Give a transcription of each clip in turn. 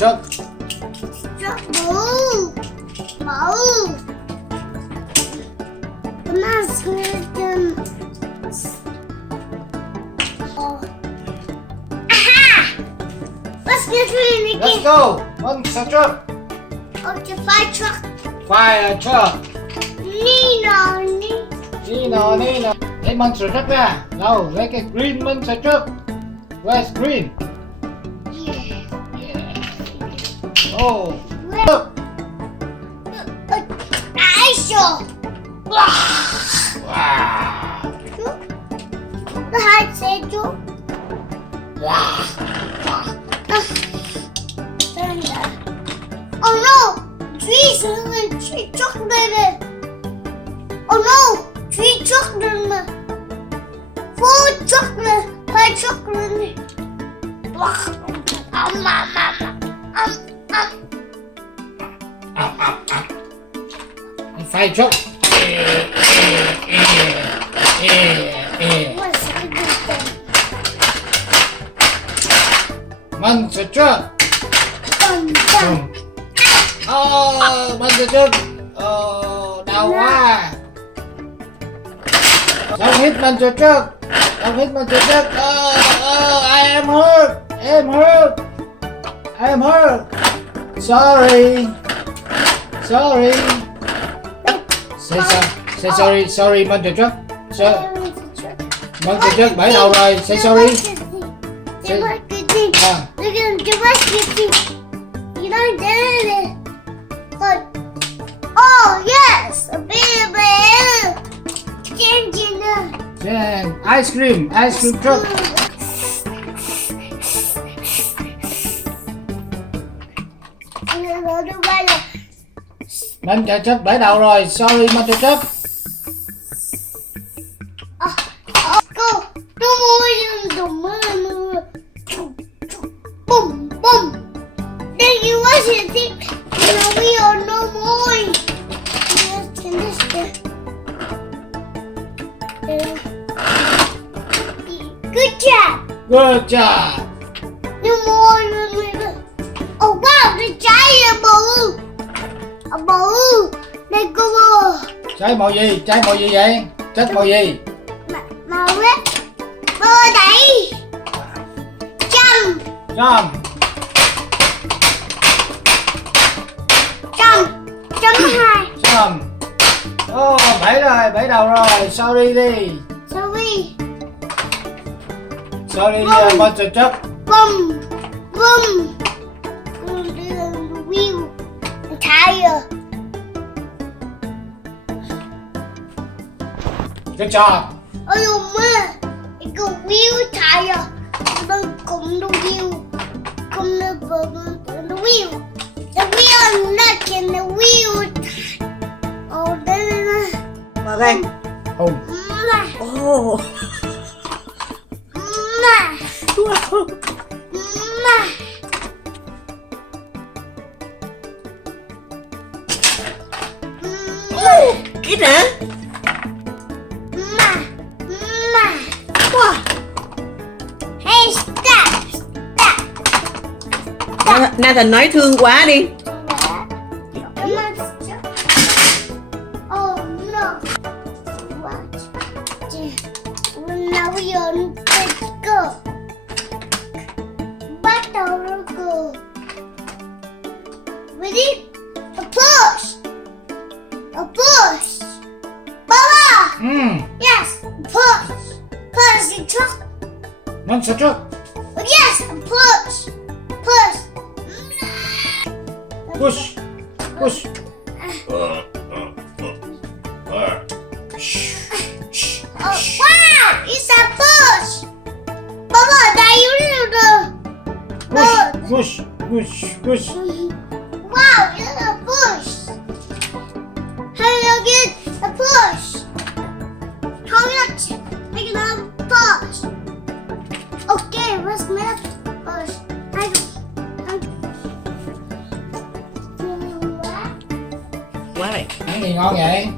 trước. Trước bự. Mà squid. Aha! Let's get ready again. Let's go. Mình sẽ trước. Okay, fire truck. Fire truck. Nino. Nino. Hey, mình sẽ trước ra. Đâu, lấy cái green mình sẽ trước. Where's green? Yeah. Oh. I saw. Wow. The hard say Chúc. Oh no! Tree chocolate. Oh no! Tree chocolate. Four chocolate. Five chocolate. Fire truck. Mình sẽ trước. Mình sẽ trước. Đau quá. Don't hit mình sẽ trước. Don't hit mình sẽ trước. I am hurt. I'm hurt. Sorry. Say sorry mình sẽ trước. Mình sẽ trước bẫy đầu rồi. Say sorry. You don't get it. But, oh yes, a baby. Jen, ice cream truck. Mình chạy trước bẫy đầu rồi. Sorry mình chạy trước. Go. No more. Boom. Then you watch it. We are no more. Good job. No more. Oh wow, the giant ball. A ball. Let's go. Trái màu gì vậy? Chất màu gì? Màu red. Màu đẩy. Chăm. Hai. Chăm. Bẫy đầu rồi. Sorry đi. Sorry, mình sẽ trước. Boom. Wheel. Tire. Good job. Ôi má, cái wheel tire. Nó cùng the wheel. Cùng the wheel. The wheel not in the wheel. Oh, đây. Mở ra. Oh. Oh. Cái hả? Wow. Hey, stop. Nathan nói thương quá đi. Oh no. Now we on go. Go. Ready? A push. Baba. Yes. Push. The truck. Mình sẽ trước. Yes. Push. Push. Oh wow! It's a push. Baba, that you do. Push. Wow, it's a push. How you get a push? How much? Make it a push. Okay, let's make push. Quá vậy. Ăn gì ngon vậy?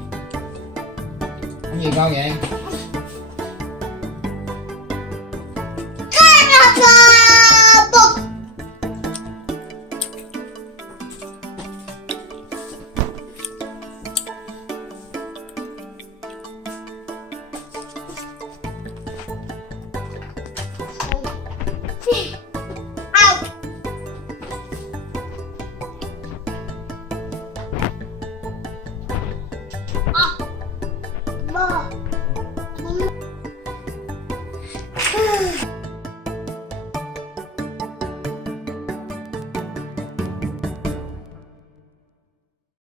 Out. Ba.